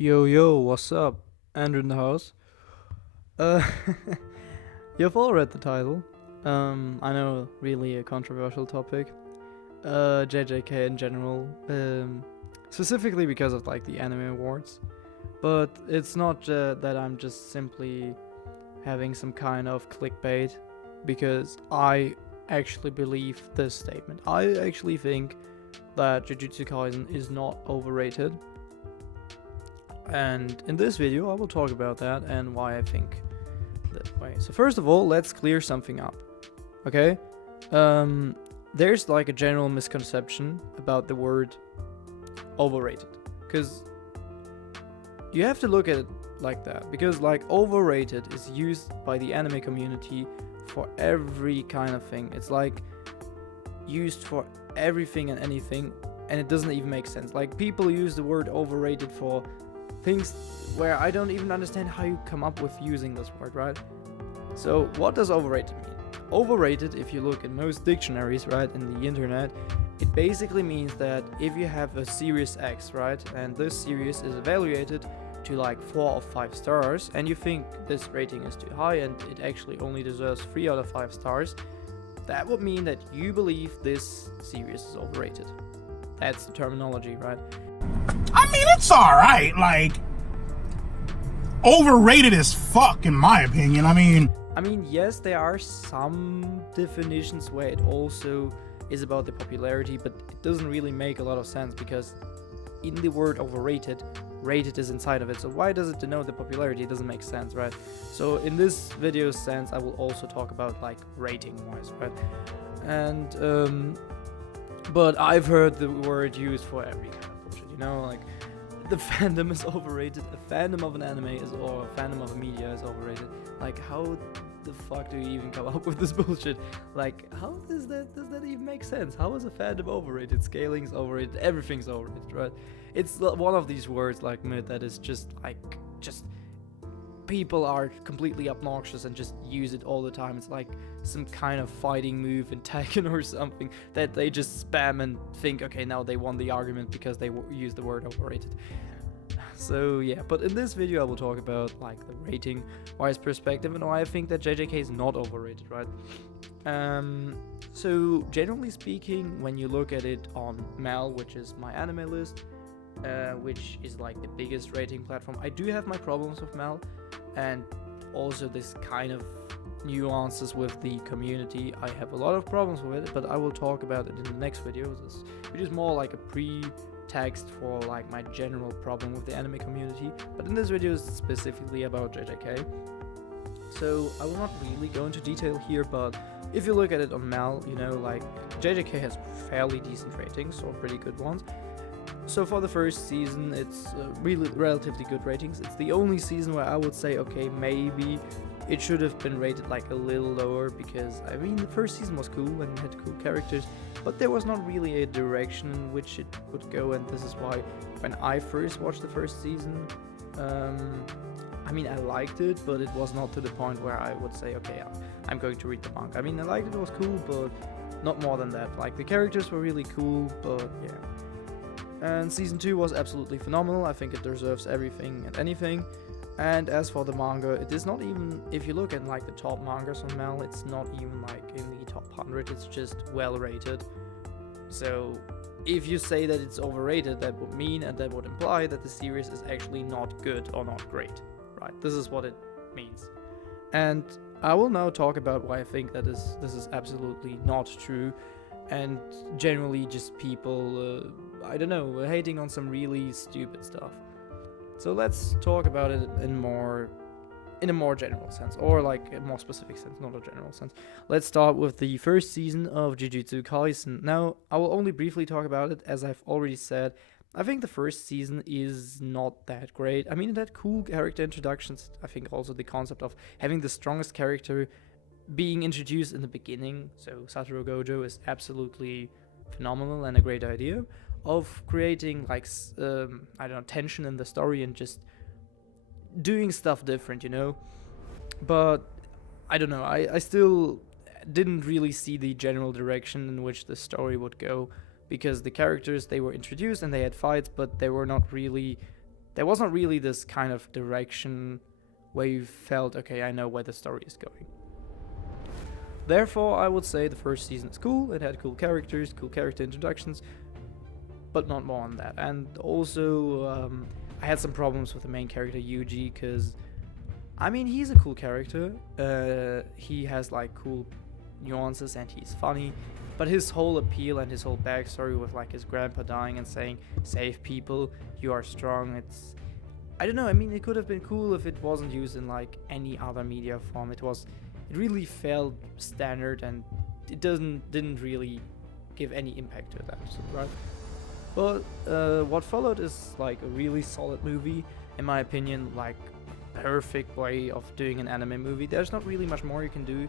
Yo, yo, what's up? Andrew in the house. Uh, you've all read the title. I know, really a controversial topic. JJK in general, specifically because of like the anime awards. But it's not that I'm just simply having some kind of clickbait, because I actually believe this statement. I actually think that Jujutsu Kaisen is not overrated. And in this video, I will talk about that and why I think that way. So first of all, let's clear something up, okay? There's like a general misconception about the word overrated, because you have to look at it like that, because like overrated is used by the anime community for every kind of thing. It's like used for everything and anything, and it doesn't even make sense. Like people use the word overrated for things where I don't even understand how you come up with using this word, right? So what does overrated mean? Overrated, if you look in most dictionaries, right, in the internet, it basically means that if you have a series X, right, and this series is evaluated to like 4 or 5 stars, and you think this rating is too high and it actually only deserves 3 out of 5 stars, that would mean that you believe this series is overrated. That's the terminology, right? I mean, it's alright. Like, overrated as fuck, in my opinion. I mean, yes, there are some definitions where it also is about the popularity, but it doesn't really make a lot of sense, because in the word overrated, rated is inside of it. So why does it denote the popularity? It doesn't make sense, right? So in this video's sense, I will also talk about like rating wise, right? And but I've heard the word used for every kind of bullshit, you know, like the fandom is overrated, a fandom of an anime is, or a fandom of a media is overrated. Like, how the fuck do you even come up with this bullshit? Like, how does that even make sense? How is a fandom overrated? Scaling's overrated, everything's overrated, right? It's one of these words like myth that is just people are completely obnoxious and just use it all the time. It's like some kind of fighting move in Tekken or something that they just spam and think, okay, now they won the argument because they use the word overrated. So yeah, but in this video I will talk about like the rating wise perspective and why I think that JJK is not overrated, right? So generally speaking, when you look at it on Mal, which is my anime list, which is like the biggest rating platform, I do have my problems with Mal, and also this kind of nuances with the community. I have a lot of problems with it, but I will talk about it in the next video, which is more like a pretext for like my general problem with the anime community. But in this video is specifically about JJK, so I will not really go into detail here, but if you look at it on Mal, you know, like JJK has fairly decent ratings, or pretty good ones. So for the first season, it's really relatively good ratings. It's the only season where I would say, okay, maybe it should have been rated like a little lower, because I mean the first season was cool and had cool characters, but there was not really a direction in which it would go. And this is why when I first watched the first season, I mean I liked it, but it was not to the point where I would say, okay, I'm going to read the manga. I mean I liked it, was cool, but not more than that. Like the characters were really cool, but yeah. And season 2 was absolutely phenomenal. I think it deserves everything and anything. And as for the manga, it is not even, if you look at like the top mangas on Mal, it's not even like in the top 100. It's just well rated. So if you say that it's overrated, that would mean and that would imply that the series is actually not good or not great, right? This is what it means. And I will now talk about why I think that this is absolutely not true, and generally just people, I don't know, hating on some really stupid stuff. So let's talk about it in a more general sense, or like a more specific sense, not a general sense. Let's start with the first season of Jujutsu Kaisen. Now, I will only briefly talk about it, as I've already said. I think the first season is not that great. I mean, it had cool character introductions. I think also the concept of having the strongest character being introduced in the beginning, so Satoru Gojo, is absolutely phenomenal and a great idea of creating like I don't know, tension in the story and just doing stuff different, you know. But I don't know, I still didn't really see the general direction in which the story would go, because the characters, they were introduced and they had fights, but they were not really there wasn't really this kind of direction where you felt, okay, I know where the story is going. Therefore, I would say the first season is cool. It had cool characters, cool character introductions, but not more on that. And also, I had some problems with the main character Yuji, because I mean, he's a cool character. He has like cool nuances and he's funny, but his whole appeal and his whole backstory with like his grandpa dying and saying, "Save people, you are strong." I don't know. I mean, it could have been cool if it wasn't used in like any other media form. It really felt standard, and it didn't really give any impact to that, right? But what followed is like a really solid movie, in my opinion. Like, perfect way of doing an anime movie. There's not really much more you can do.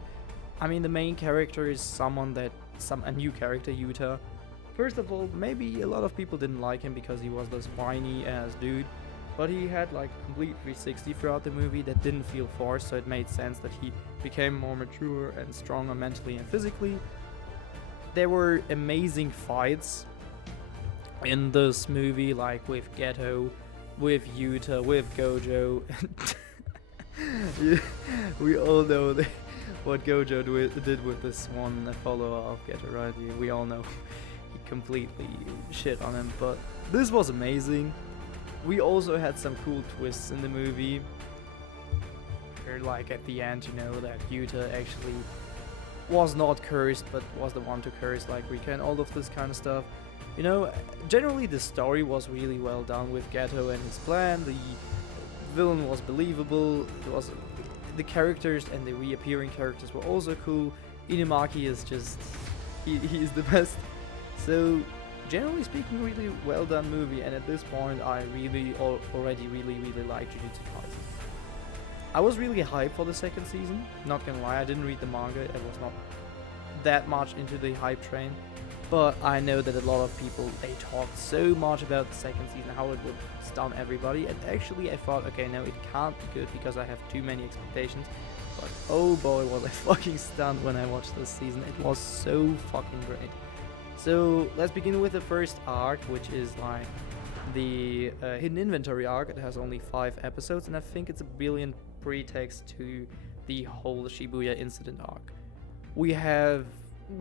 I mean, the main character is a new character, Yuta. First of all, maybe a lot of people didn't like him because he was this whiny ass dude, but he had like a complete 360 throughout the movie that didn't feel forced, so it made sense that he became more mature and stronger mentally and physically. There were amazing fights in this movie, like with Geto, with Yuta, with Gojo. We all know what Gojo did with this one follower of Geto, right? We all know he completely shit on him, but this was amazing. We also had some cool twists in the movie. Like at the end, that Yuta actually was not cursed, but was the one to curse like Rika and all of this kind of stuff. Generally the story was really well done with Geto and his plan. The villain was believable. The characters and the reappearing characters were also cool. Inumaki is just he is the best. So generally speaking, really well done movie. And at this point, I already really like Jujutsu Kaisen. I was really hyped for the second season. Not gonna lie, I didn't read the manga. I was not that much into the hype train. But I know that a lot of people, they talked so much about the second season, how it would stun everybody. And actually I thought, okay, no, it can't be good because I have too many expectations. But oh boy, was I fucking stunned when I watched this season. It was so fucking great. So let's begin with the first arc, which is like the Hidden Inventory arc. It has only 5 episodes, and I think it's a brilliant pretext to the whole Shibuya incident arc. We have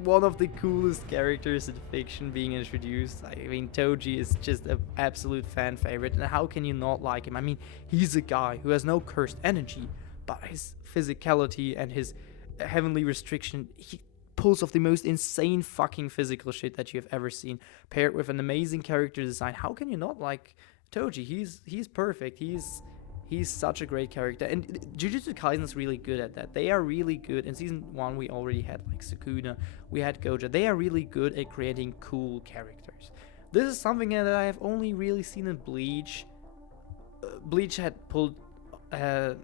one of the coolest characters in fiction being introduced. I mean, Toji is just an absolute fan favorite, and how can you not like him? I mean, he's a guy who has no cursed energy, but his physicality and his heavenly restriction, he pulls off the most insane fucking physical shit that you have ever seen, paired with an amazing character design. How can you not like Toji? He's perfect. He's such a great character, and Jujutsu Kaisen is really good at that. They are really good. In season 1, we already had like Sukuna, we had Gojo. They are really good at creating cool characters. This is something that I have only really seen in Bleach. Bleach had pulled, Jesus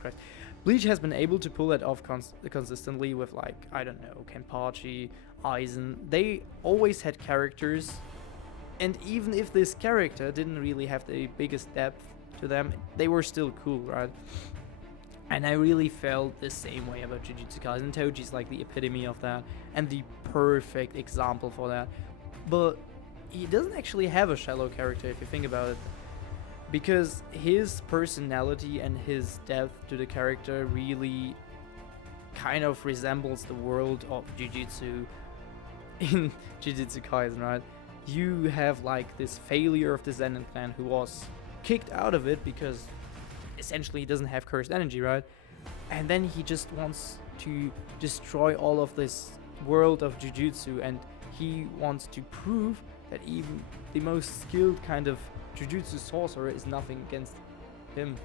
Christ. Bleach has been able to pull that off consistently with, like, I don't know, Kenpachi, Aizen. They always had characters. And even if this character didn't really have the biggest depth to them, they were still cool, right? And I really felt the same way about Jujutsu Kaisen. Toji's like the epitome of that, and the perfect example for that. But he doesn't actually have a shallow character if you think about it, because his personality and his depth to the character really kind of resembles the world of Jujutsu in Jujutsu Kaisen, right? You have like this failure of the Zenin clan who was kicked out of it because essentially he doesn't have cursed energy, right? And then he just wants to destroy all of this world of Jujutsu, and he wants to prove that even the most skilled kind of Jujutsu sorcerer is nothing against him.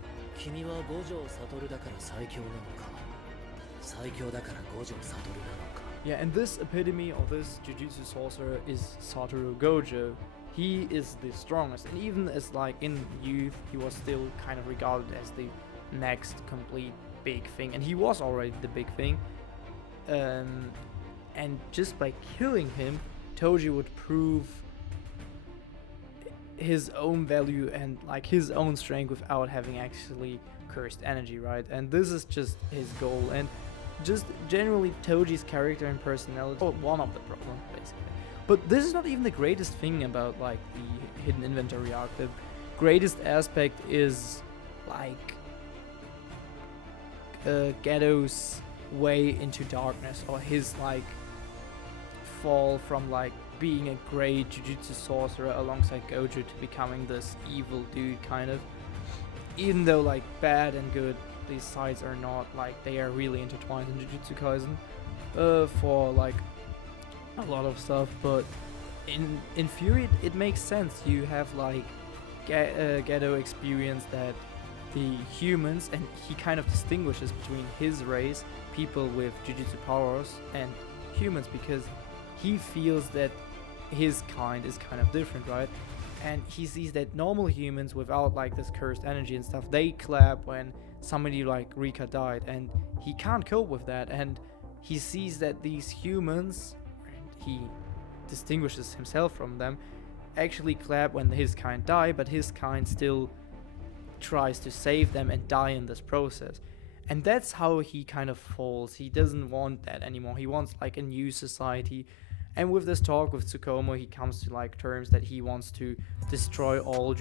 Yeah, and this epitome of this Jujutsu sorcerer is Satoru Gojo. He is the strongest, and even as like in youth, he was still kind of regarded as the next complete big thing, and he was already the big thing. And just by killing him, Toji would prove his own value and like his own strength without having actually cursed energy, right? And this is just his goal, and just generally Toji's character and personality, one of the problems basically. But this is not even the greatest thing about like the hidden inventory arc. The greatest aspect is like Ghetto's way into darkness, or his like fall from like being a great Jujutsu sorcerer alongside Gojo to becoming this evil dude kind of. Even though like bad and good, these sides are not like, they are really intertwined in Jujutsu Kaisen for like a lot of stuff, but in Fury it makes sense. You have like Ghetto experience that the humans, and he kind of distinguishes between his race, people with Jujutsu powers, and humans, because he feels that his kind is kind of different, right? And he sees that normal humans without like this cursed energy and stuff, they clap when somebody like Rika died, and he can't cope with that. And he sees that these humans, and he distinguishes himself from them, actually clap when his kind die, but his kind still tries to save them and die in this process. And that's how he kind of falls. He doesn't want that anymore. He wants like a new society. And with this talk with Tsukumo, he comes to like terms that he wants to destroy all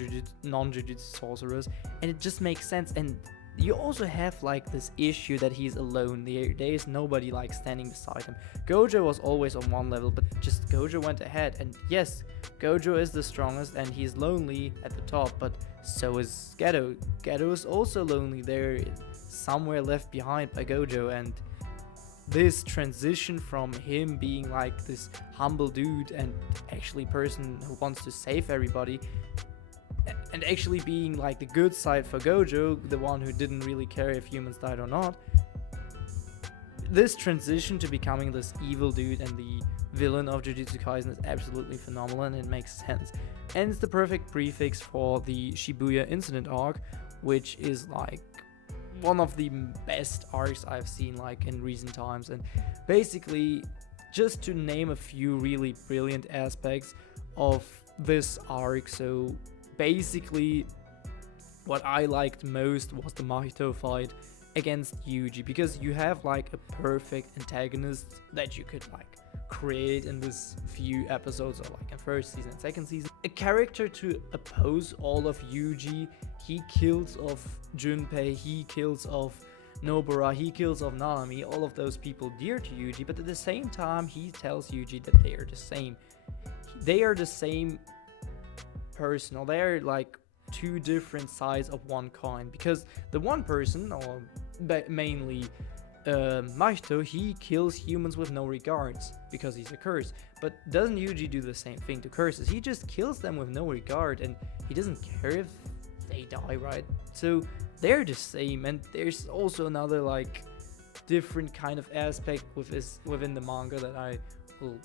non-Jujutsu sorcerers, and it just makes sense. And you also have like this issue that he's alone. There is nobody like standing beside him. Gojo was always on one level, but just Gojo went ahead. And yes, Gojo is the strongest, and he's lonely at the top, but so is Ghetto. Ghetto is also lonely. They're somewhere left behind by Gojo, and this transition from him being like this humble dude and actually person who wants to save everybody, and actually being like the good side for Gojo, the one who didn't really care if humans died or not, this transition to becoming this evil dude and the villain of Jujutsu Kaisen is absolutely phenomenal, and it makes sense. And it's the perfect prefix for the Shibuya incident arc, which is like one of the best arcs I've seen like in recent times. And basically, just to name a few really brilliant aspects of this arc, so basically what I liked most was the Mahito fight against Yuji, because you have like a perfect antagonist that you could like create in this few episodes, or like in first season and second season, a character to oppose all of Yuji. He kills off Junpei, he kills off Nobara, he kills off Nanami, all of those people dear to Yuji, but at the same time he tells Yuji that they are the same. They are the same person, or they are like two different sides of one coin, because the one person, or mainly Mahito, he kills humans with no regards because he's a curse. But doesn't Yuji do the same thing to curses? He just kills them with no regard, and he doesn't care if they die, right? So they're the same. And there's also another like different kind of aspect within the manga that I will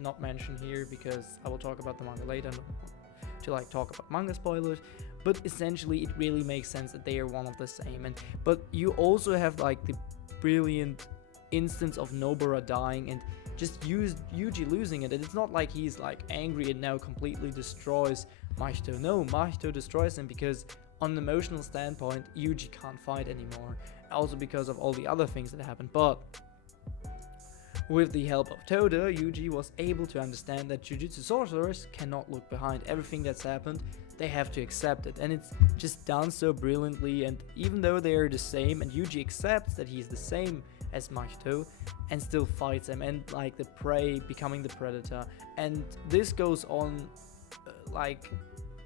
not mention here, because I will talk about the manga later. I don't want to like talk about manga spoilers, but essentially it really makes sense that they are one of the same. And but you also have like the brilliant instance of Nobara dying and just Yuji losing it. And it's not like he's like angry and now completely destroys Mahito. No, Mahito destroys him because on an emotional standpoint, Yuji can't fight anymore. Also because of all the other things that happened. But with the help of Toda, Yuji was able to understand that Jujutsu sorcerers cannot look behind everything that's happened. They have to accept it, and it's just done so brilliantly. And even though they are the same, and Yuji accepts that he's the same as Mahito, and still fights him, and like the prey becoming the predator, and this goes on like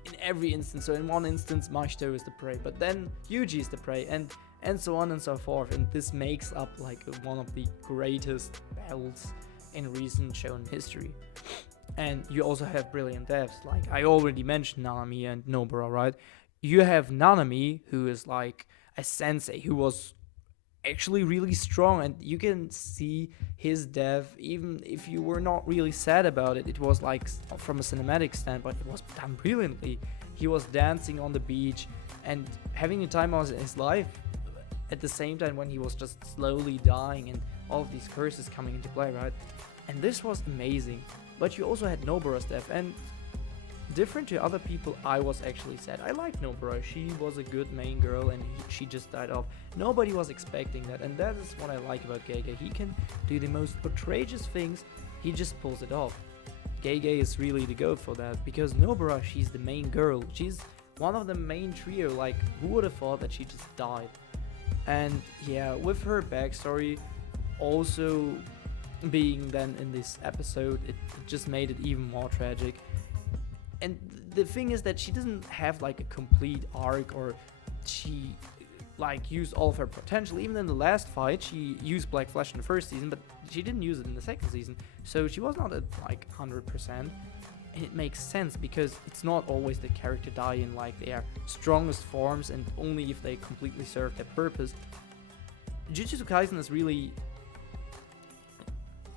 in every instance. So in one instance Mahito is the prey, but then Yuji is the prey, and so on and so forth. And this makes up like one of the greatest battles in recent shonen history. And you also have brilliant deaths, like I already mentioned Nanami and Nobara, right? You have Nanami, who is like a sensei who was actually really strong, and you can see his death. Even if you were not really sad about it, it was like from a cinematic standpoint, it was done brilliantly. He was dancing on the beach and having a time of his life at the same time when he was just slowly dying and all of these curses coming into play, right? And this was amazing. But you also had Nobara's death, and different to other people, I was actually sad. I liked Nobara. She was a good main girl, and she just died off. Nobody was expecting that, and that is what I like about Gege. He can do the most outrageous things, he just pulls it off. Gege is really the goat for that, because Nobara, she's the main girl. She's one of the main trio. Like, who would have thought that she just died? And yeah, with her backstory also being then in this episode, it just made it even more tragic. And the thing is that she doesn't have like a complete arc, or she like used all of her potential. Even in the last fight, she used Black Flash in the first season, but she didn't use it in the second season. So she was not at like 100%. And it makes sense, because it's not always the character die in like their strongest forms, and only if they completely serve their purpose. Jujutsu Kaisen is really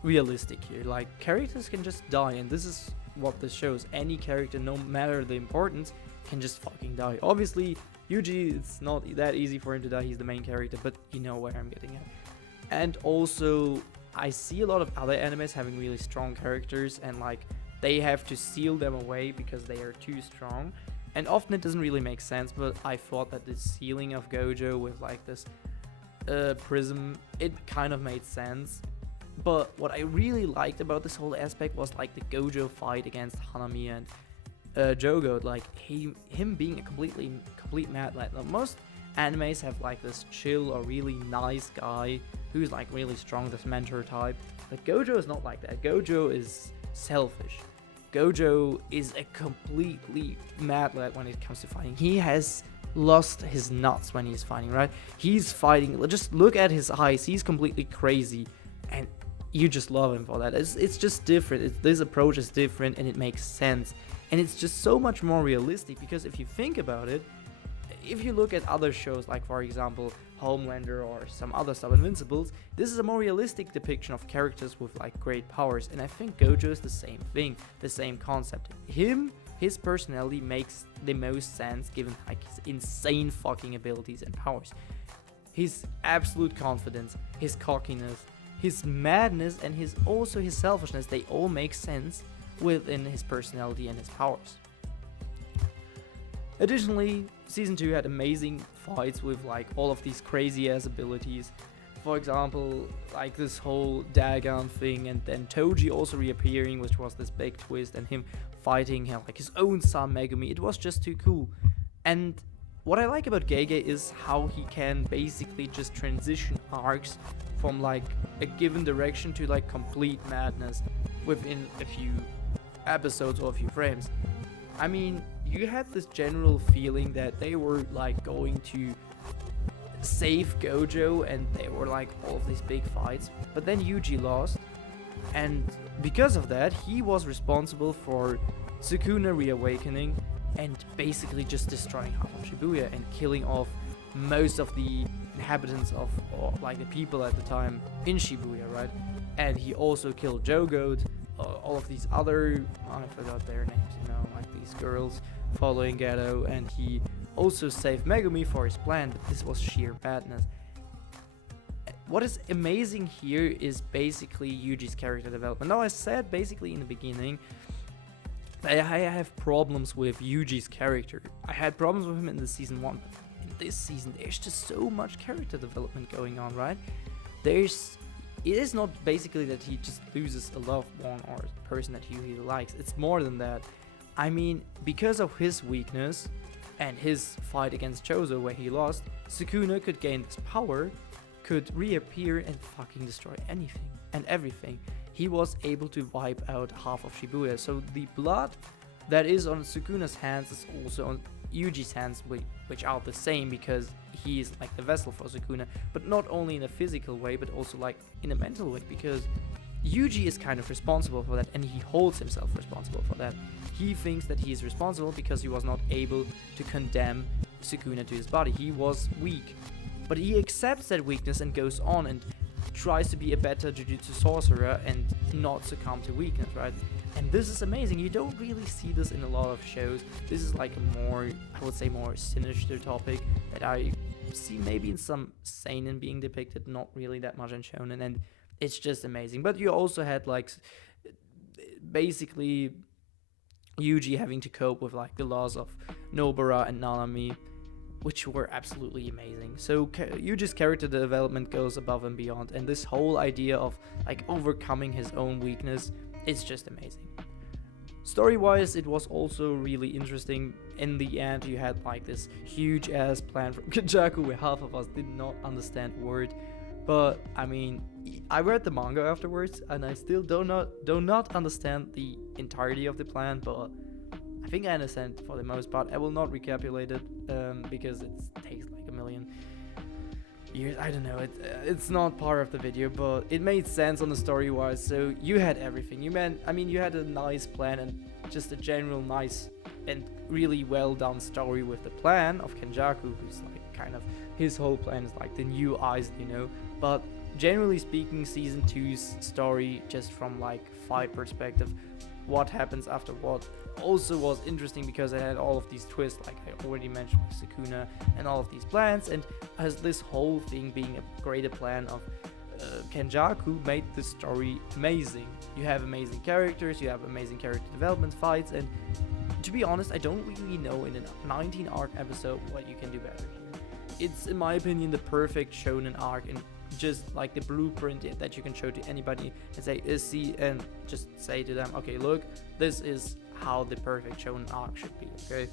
realistic here. Like, characters can just die, and this is what this shows. Any character, no matter the importance, can just fucking die. Obviously, Yuji, it's not that easy for him to die. He's the main character, but you know where I'm getting at. And also, I see a lot of other animes having really strong characters, and like they have to seal them away because they are too strong. And often it doesn't really make sense, but I thought that the sealing of Gojo with like this prism, it kind of made sense. But what I really liked about this whole aspect was like the Gojo fight against Hanami and Jogo. Like him being a complete mad lad. Now, most animes have like this chill or really nice guy who's like really strong, this mentor type. But Gojo is not like that. Gojo is selfish. Gojo is a completely mad lad when it comes to fighting. He has lost his nuts when he's fighting, right? He's fighting, just look at his eyes, he's completely crazy, and you just love him for that. It's just different. This approach is different, and it makes sense, and it's just so much more realistic, because if you think about it, if you look at other shows like, for example, Homelander or some other stuff, Invincibles, this is a more realistic depiction of characters with like great powers, and I think Gojo is the same thing, the same concept. His personality makes the most sense given like his insane fucking abilities and powers. His absolute confidence, his cockiness, his madness, and his selfishness, they all make sense within his personality and his powers. Additionally, Season 2 had amazing fights with like all of these crazy ass abilities. For example, like this whole Dagon thing, and then Toji also reappearing, which was this big twist, and him fighting like his own son Megumi. It was just too cool. And what I like about Gege is how he can basically just transition arcs from like a given direction to like complete madness within a few episodes or a few frames. I mean, you had this general feeling that they were like going to save Gojo, and they were like all of these big fights, but then Yuji lost, and because of that he was responsible for Sukuna reawakening and basically just destroying half of Shibuya and killing off most of the inhabitants of, or like the people at the time in Shibuya, right? And he also killed Jogo, all of these other, I forgot their names, you know, like these girls following Geto, and he also saved Megumi for his plan, but this was sheer badness. What is amazing here is basically Yuji's character development. Now, I said basically in the beginning that I have problems with Yuji's character. I had problems with him in the season 1, but in this season there's just so much character development going on, right? It is not basically that he just loses a loved one or a person that he really likes. It's more than that. I mean, because of his weakness and his fight against Chozo where he lost, Sukuna could gain this power, could reappear and fucking destroy anything and everything. He was able to wipe out half of Shibuya, so the blood that is on Sukuna's hands is also on Yuji's hands, which are the same, because he is like the vessel for Sukuna, but not only in a physical way, but also like in a mental way, because Yuji is kind of responsible for that, and he holds himself responsible for that. He thinks that he is responsible because he was not able to condemn Sukuna to his body. He was weak, but he accepts that weakness and goes on and tries to be a better Jujutsu sorcerer and not succumb to weakness, right? And this is amazing. You don't really see this in a lot of shows. This is like a more, I would say, more sinister topic that I see maybe in some seinen being depicted, not really that much in shonen, and it's just amazing. But you also had like basically Yuji having to cope with like the loss of Nobara and Nanami, which were absolutely amazing. So Yuji's character development goes above and beyond, and this whole idea of like overcoming his own weakness is just amazing. Story-wise, it was also really interesting. In the end, you had like this huge-ass plan from Kenjaku where half of us did not understand a word. But I mean, I read the manga afterwards, and I still do not understand the entirety of the plan. But I think I understand for the most part. I will not recapitulate it because it takes like a million years. I don't know. It's not part of the video, but it made sense on the story wise. So you had everything. You had a nice plan and just a general nice and really well done story with the plan of Kenjaku, who's like kind of his whole plan is like the new eyes, But generally speaking, season 2's story, just from like fight perspective, what happens after what, also was interesting because it had all of these twists, like I already mentioned with Sukuna, and all of these plans, and as this whole thing being a greater plan of Kenjaku made the story amazing. You have amazing characters, you have amazing character development, fights, and to be honest, I don't really know in a 19 arc episode what you can do better here. It's, in my opinion, the perfect shonen arc, and just like the blueprint that you can show to anybody and say, and just say to them, okay, look, this is how the perfect shonen arc should be, okay?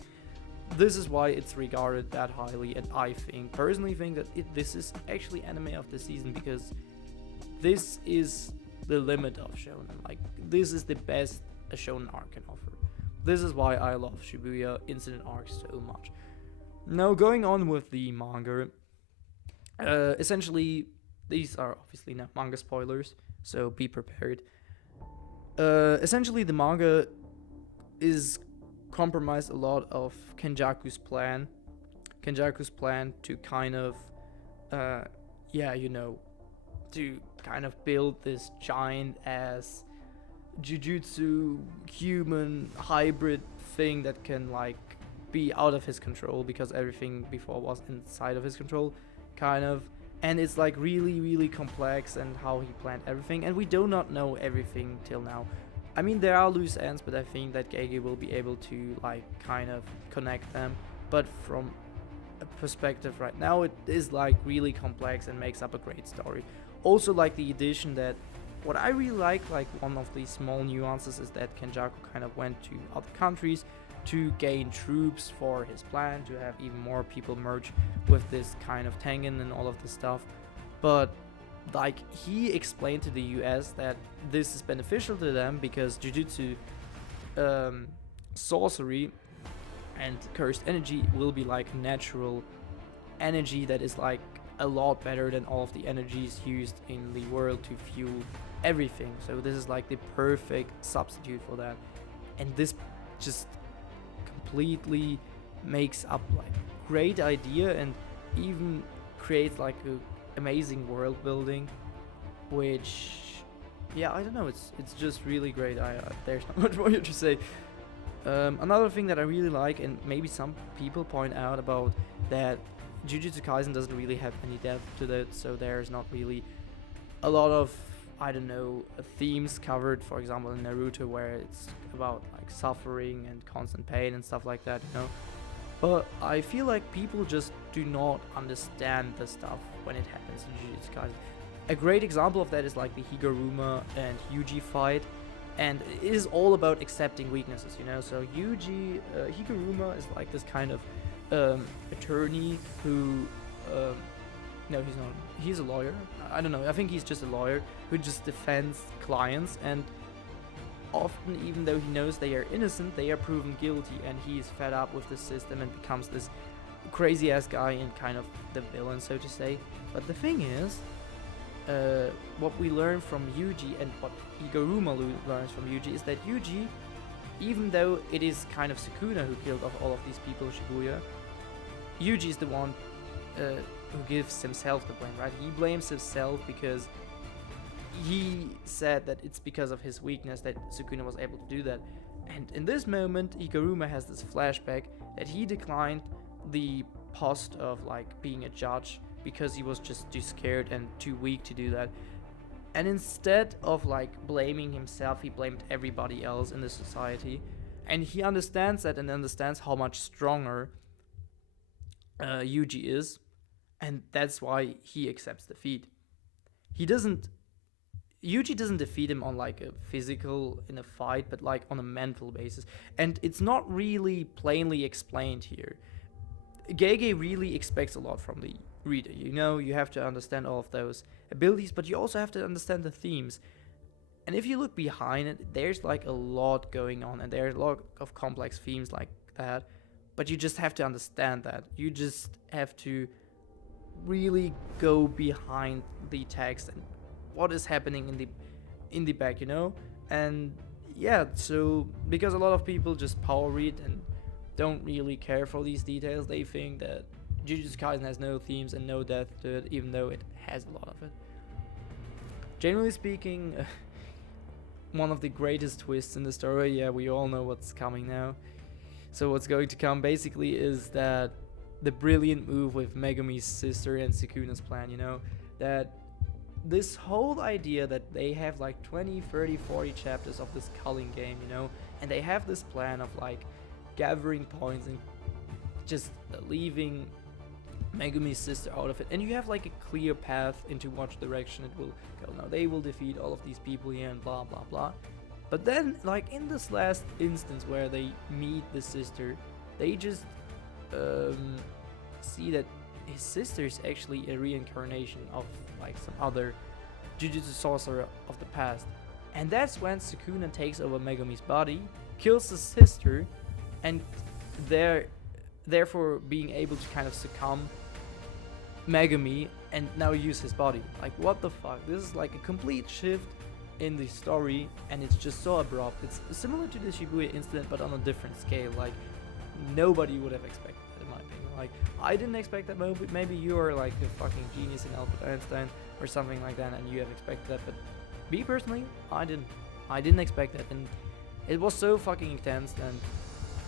This is why it's regarded that highly, and I personally think that this is actually anime of the season, because this is the limit of shonen. Like, this is the best a shonen arc can offer. This is why I love Shibuya Incident Arc so much. Now, going on with the manga, essentially, these are obviously now manga spoilers, so be prepared. Essentially, the manga is compromised a lot of Kenjaku's plan to kind of, to kind of build this giant ass Jujutsu human hybrid thing that can like be out of his control, because everything before was inside of his control, kind of. And it's like really, really complex, and how he planned everything, and we do not know everything till now. I mean, there are loose ends, but I think that Gege will be able to like kind of connect them. But from a perspective right now, it is like really complex and makes up a great story. Also, like the addition that what I really like one of the small nuances is that Kenjaku kind of went to other countries to gain troops for his plan, to have even more people merge with this kind of Tengen and all of this stuff. But like, he explained to the US that this is beneficial to them because Jujutsu sorcery and cursed energy will be like natural energy that is like a lot better than all of the energies used in the world to fuel everything. So this is like the perfect substitute for that, and this just completely makes up like great idea, and even creates like a amazing world building, which I don't know, it's just really great. There's not much more to say. Another thing that I really like, and maybe some people point out about that, Jujutsu Kaisen doesn't really have any depth to that, so there's not really a lot of, I don't know, themes covered, for example in Naruto, where it's about like suffering and constant pain and stuff like that, But I feel like people just do not understand the stuff when it happens in Jujutsu Kaisen. A great example of that is like the Higuruma and Yuji fight, and it is all about accepting weaknesses, So Higuruma is like this kind of attorney who, no, he's not. He's a lawyer. I don't know. I think he's just a lawyer who just defends clients, and often, even though he knows they are innocent, they are proven guilty, and he is fed up with the system and becomes this crazy ass guy and kind of the villain, so to say. But the thing is, what we learn from Yuji and what Higuruma learns from Yuji is that Yuji, even though it is kind of Sukuna who killed off all of these people in Shibuya, Yuji is the one who gives himself the blame, right? He blames himself because he said that it's because of his weakness that Sukuna was able to do that. And in this moment, Higuruma has this flashback that he declined the post of like being a judge because he was just too scared and too weak to do that. And instead of like blaming himself, he blamed everybody else in the society. And he understands that, and understands how much stronger Yuji is, and that's why he accepts defeat. He doesn't Yuji doesn't defeat him on like a physical in a fight, but like on a mental basis. And it's not really plainly explained here. Gege really expects a lot from the reader. You know, you have to understand all of those abilities, but you also have to understand the themes. And if you look behind it, there's like a lot going on, and there's a lot of complex themes like that. But you just have to understand that. You just have to really go behind the text and what is happening in the back, you know? And yeah, so because a lot of people just power read and don't really care for these details, they think that Jujutsu Kaisen has no themes and no depth to it, even though it has a lot of it. Generally speaking, one of the greatest twists in the story, yeah, we all know what's coming now. So what's going to come basically is that the brilliant move with Megumi's sister and Sukuna's plan, you know, that this whole idea that they have like 20, 30, 40 chapters of this culling game, you know, and they have this plan of like gathering points and just leaving Megumi's sister out of it, and you have like a clear path into which direction it will go. Now they will defeat all of these people here and blah blah blah. But then, like in this last instance where they meet the sister, they just see that his sister is actually a reincarnation of like some other Jujutsu sorcerer of the past. And that's when Sukuna takes over Megumi's body, kills his sister, and therefore being able to kind of succumb Megumi and now use his body. Like, what the fuck? This is like a complete shift in the story, and it's just so abrupt. It's similar to the Shibuya incident, but on a different scale. Like, nobody would have expected that, in my opinion. Like, I didn't expect that. Maybe you are like a fucking genius in Albert Einstein or something like that, and you have expected that. But me personally, I didn't expect that, and it was so fucking intense. And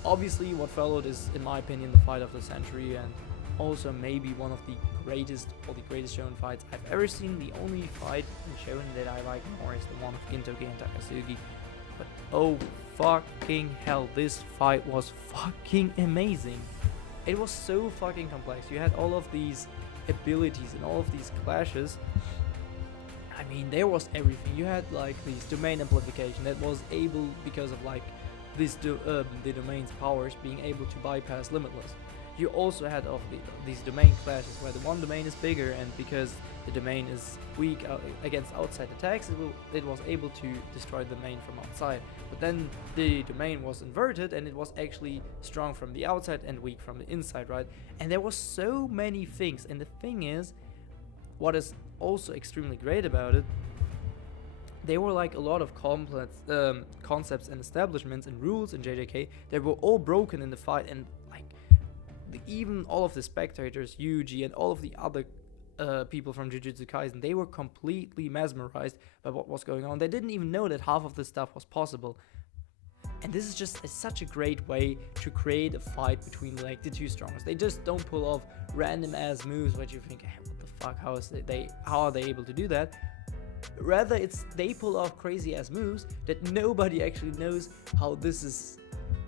obviously, what followed is, in my opinion, the fight of the century, and also maybe one of the greatest shonen fights I've ever seen. The only fight in shonen that I like more is the one of Gintoki and Takasugi. But oh fucking hell, this fight was fucking amazing. It was so fucking complex. You had all of these abilities and all of these clashes. I mean, there was everything. You had like this domain amplification that was able, because of like this the domain's powers, being able to bypass limitless. You also had these domain clashes where the one domain is bigger, and because the domain is weak against outside attacks, it was able to destroy the domain from outside. But then the domain was inverted, and it was actually strong from the outside and weak from the inside, right? And there was so many things. And the thing is, what is also extremely great about it, there were like a lot of complex concepts and establishments and rules in JJK that were all broken in the fight, and even all of the spectators, Yuji and all of the other people from Jujutsu Kaisen, they were completely mesmerized by what was going on. They didn't even know that half of this stuff was possible. And this is just such a great way to create a fight between like the two strongest. They just don't pull off random ass moves where you think, hey, what the fuck, how are they able to do that? Rather, they pull off crazy ass moves that nobody actually knows how this is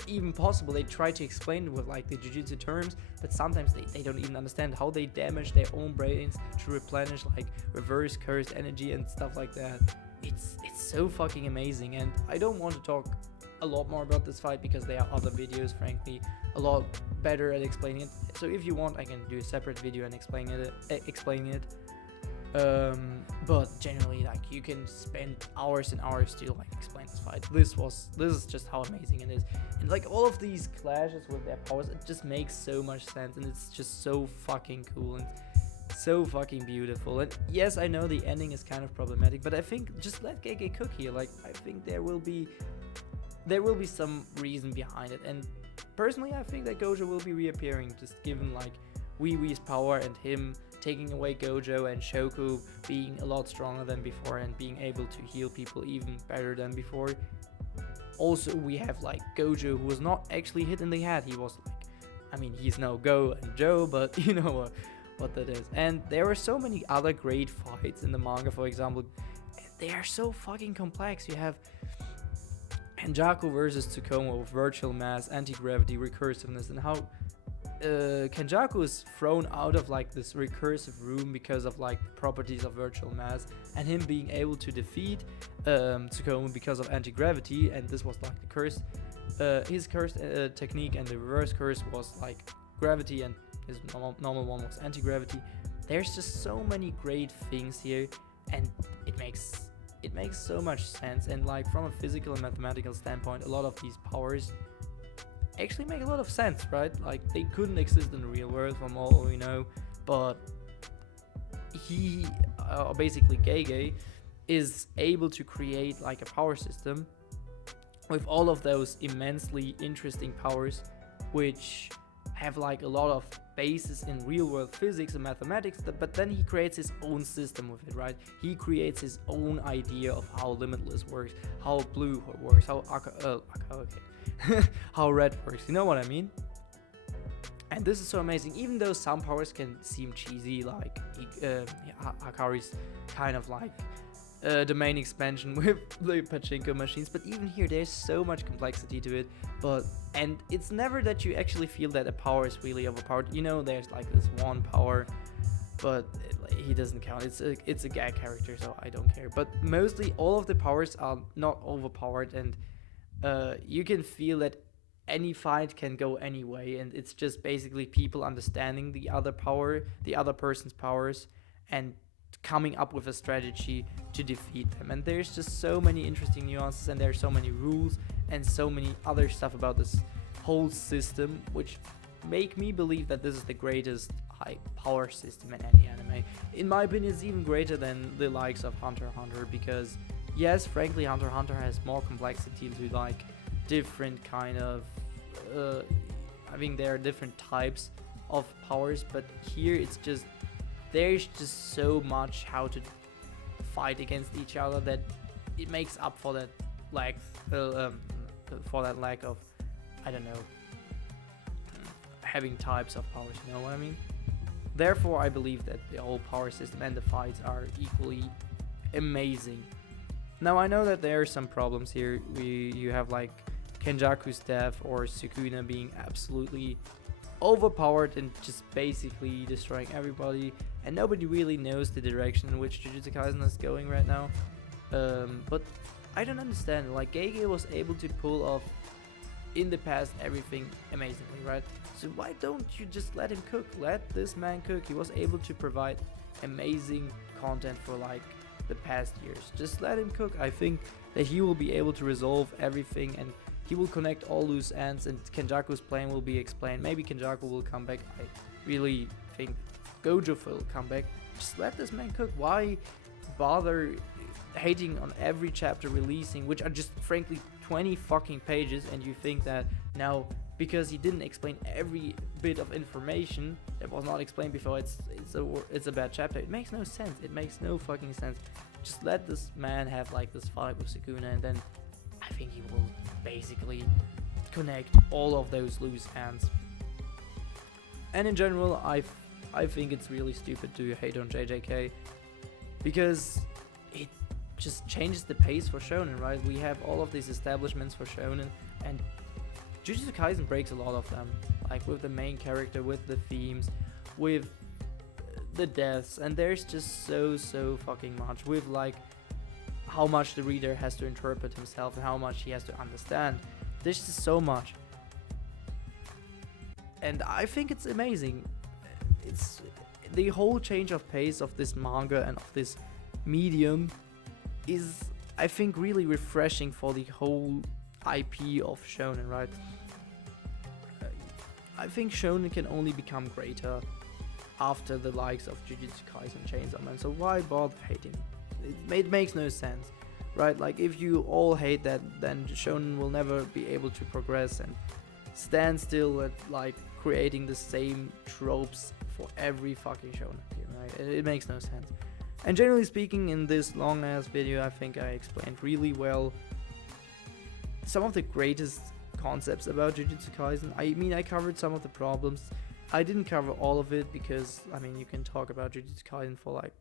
even possible. They try to explain it with like the Jujutsu terms, but sometimes they don't even understand how they damage their own brains to replenish like reverse cursed energy and stuff like that. It's so fucking amazing, and I don't want to talk a lot more about this fight because there are other videos, frankly, a lot better at explaining it. So if you want, I can do a separate video and explaining it. But generally, like, you can spend hours and hours to like explain this fight. This is just how amazing it is, and like all of these clashes with their powers, it just makes so much sense, and it's just so fucking cool and so fucking beautiful. And yes, I know the ending is kind of problematic, but I think just let Gege cook here. Like, I think there will be some reason behind it, and personally, I think that Gojo will be reappearing, just given like Wee Wee's power and him taking away Gojo and Shoku being a lot stronger than before and being able to heal people even better than before. Also, we have like Gojo, who was not actually hit in the head. He was like, I mean, he's no Go and Joe, but you know what that is. And there are so many other great fights in the manga, for example. They are so fucking complex. You have Henjaku versus Tsukumo with virtual mass, anti-gravity, recursiveness, and how Kenjaku is thrown out of like this recursive room because of like properties of virtual mass, and him being able to defeat Tsukuyomi because of anti-gravity, and this was like the curse. His curse technique, and the reverse curse was like gravity, and his normal one was anti-gravity. There's just so many great things here, and it makes so much sense. And like from a physical and mathematical standpoint, a lot of these powers actually make a lot of sense, right? Like they couldn't exist in the real world from all we know, but he basically Gege is able to create like a power system with all of those immensely interesting powers, which have like a lot of basis in real world physics and mathematics, but then he creates his own system with it, right? He creates his own idea of how limitless works, how blue works, how how red works, you know what I mean? And this is so amazing, even though some powers can seem cheesy, like Hakari's kind of like the main expansion with the pachinko machines, but even here there's so much complexity to it. And it's never that you actually feel that a power is really overpowered. You know, there's like this one power, but he doesn't count. It's a gag character, so I don't care. But mostly all of the powers are not overpowered, and you can feel that any fight can go any way, and it's just basically people understanding the other person's powers, and coming up with a strategy to defeat them. And there's just so many interesting nuances, and there's so many rules and so many other stuff about this whole system, which make me believe that this is the greatest high power system in any anime. In my opinion, it's even greater than the likes of Hunter x Hunter, because yes, frankly, Hunter x Hunter has more complexity to like different kind of I mean, there are different types of powers, but here it's just there's just so much how to fight against each other that it makes up for that lack of, I don't know, having types of powers, you know what I mean? Therefore, I believe that the whole power system and the fights are equally amazing. Now, I know that there are some problems here. You have like Kenjaku's death or Sukuna being absolutely overpowered and just basically destroying everybody, and nobody really knows the direction in which Jujutsu Kaisen is going right now. But I don't understand, like Gege was able to pull off in the past everything amazingly, right? So why don't you just let him cook? Let this man cook. He was able to provide amazing content for like the past years. Just let him cook. I think that he will be able to resolve everything, and he will connect all loose ends, and Kenjaku's plan will be explained. Maybe Kenjaku will come back. I really think Gojo will come back. Just let this man cook. Why bother hating on every chapter releasing, which are just frankly 20 fucking pages, and you think that now because he didn't explain every bit of information that was not explained before, it's a bad chapter. It makes no sense. It makes no fucking sense. Just let this man have like this fight with Sukuna, and then I think he will basically connect all of those loose ends. And in general, I think it's really stupid to hate on JJK, because it just changes the pace for shonen, right? We have all of these establishments for shonen, and Jujutsu Kaisen breaks a lot of them, like with the main character, with the themes, with the deaths, and there's just so fucking much, with like how much the reader has to interpret himself and how much he has to understand. There's just so much, and I think it's amazing. It's the whole change of pace of this manga and of this medium is, I think, really refreshing for the whole IP of shonen, right? I think shonen can only become greater after the likes of Jujutsu Kaisen, Chainsaw Man, so why bother hating? It makes no sense, right? Like, if you all hate that, then shonen will never be able to progress and stand still at like creating the same tropes for every fucking shonen, right? It makes no sense. And generally speaking, in this long ass video, I think I explained really well some of the greatest concepts about Jujutsu Kaisen. I mean, I covered some of the problems. I didn't cover all of it because, I mean, you can talk about Jujutsu Kaisen for like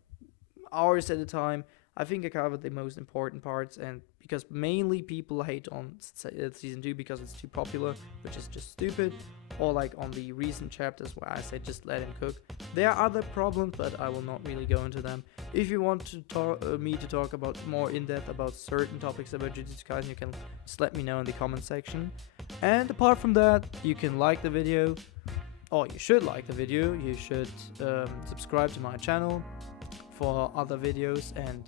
hours at a time. I think I covered the most important parts, and because mainly people hate on season 2 because it's too popular, which is just stupid. or like on the recent chapters where I say just let him cook. There are other problems, but I will not really go into them. If you want to me to talk about more in depth about certain topics about Jujutsu Kaisen, you can just let me know in the comment section. And apart from that, you can like the video, or you should like the video. You should subscribe to my channel for other videos, and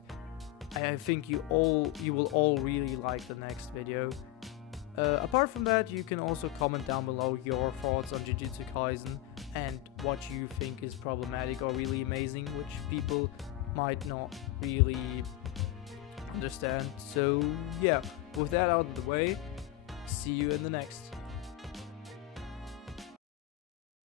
I think you will all really like the next video. Apart from that, you can also comment down below your thoughts on Jujutsu Kaisen and what you think is problematic or really amazing, which people might not really understand. So yeah, with that out of the way, see you in the next.